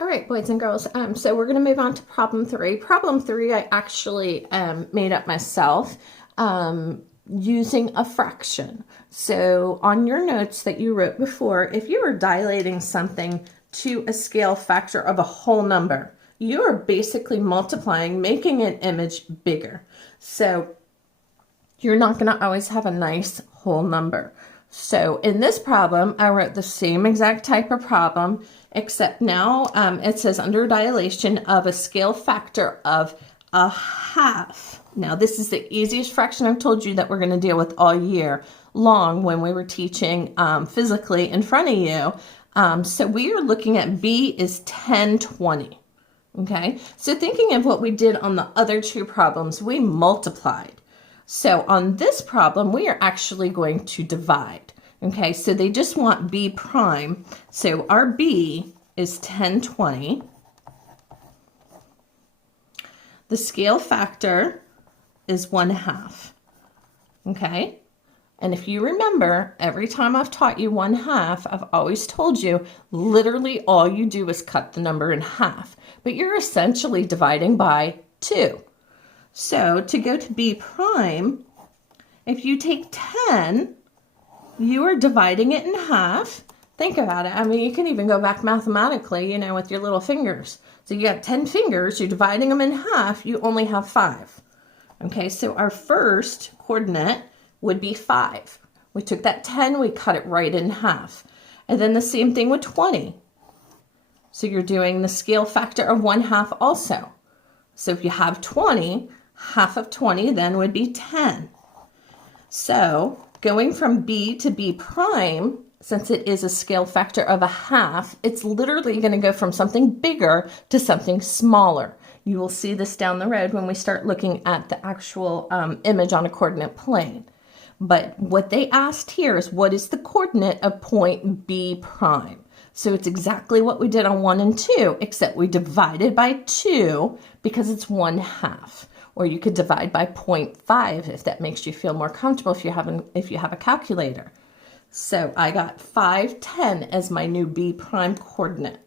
All right, boys and girls, so we're going to move on to problem three. Problem three, I actually made up myself using a fraction. So on your notes that you wrote before, if you were dilating something to a scale factor of a whole number, you are basically multiplying, making an image bigger. So you're not going to always have a nice whole number. So in this problem, I wrote the same exact type of problem, except now it says under dilation of a scale factor of a half. Now this is the easiest fraction I've told you that we're going to deal with all year long when we were teaching physically in front of you. So we are looking at B is 10/20. Okay, so thinking of what we did on the other two problems, we multiplied. So on this problem, we are actually going to divide. Okay, so they just want B prime. So our B is 10/20. The scale factor is 1/2. Okay, and if you remember, every time I've taught you 1/2, I've always told you literally all you do is cut the number in half, but you're essentially dividing by 2. So to go to B prime, if you take 10, you are dividing it in half. Think about it. I mean, you can even go back mathematically, with your little fingers. So you got 10 fingers, you're dividing them in half, you only have 5. Okay, so our first coordinate would be 5. We took that 10, we cut it right in half. And then the same thing with 20. So you're doing the scale factor of 1/2 also. So if you have 20, half of 20 then would be 10. So going from B to B prime, since it is a scale factor of a half, it's literally going to go from something bigger to something smaller. You will see this down the road when we start looking at the actual image on a coordinate plane. But what they asked here is what is the coordinate of point B prime? So it's exactly what we did on 1 and 2, except we divided by 2 because it's 1/2. Or you could divide by 0.5 if that makes you feel more comfortable if you have a calculator. So I got 5, 10 as my new B prime coordinate.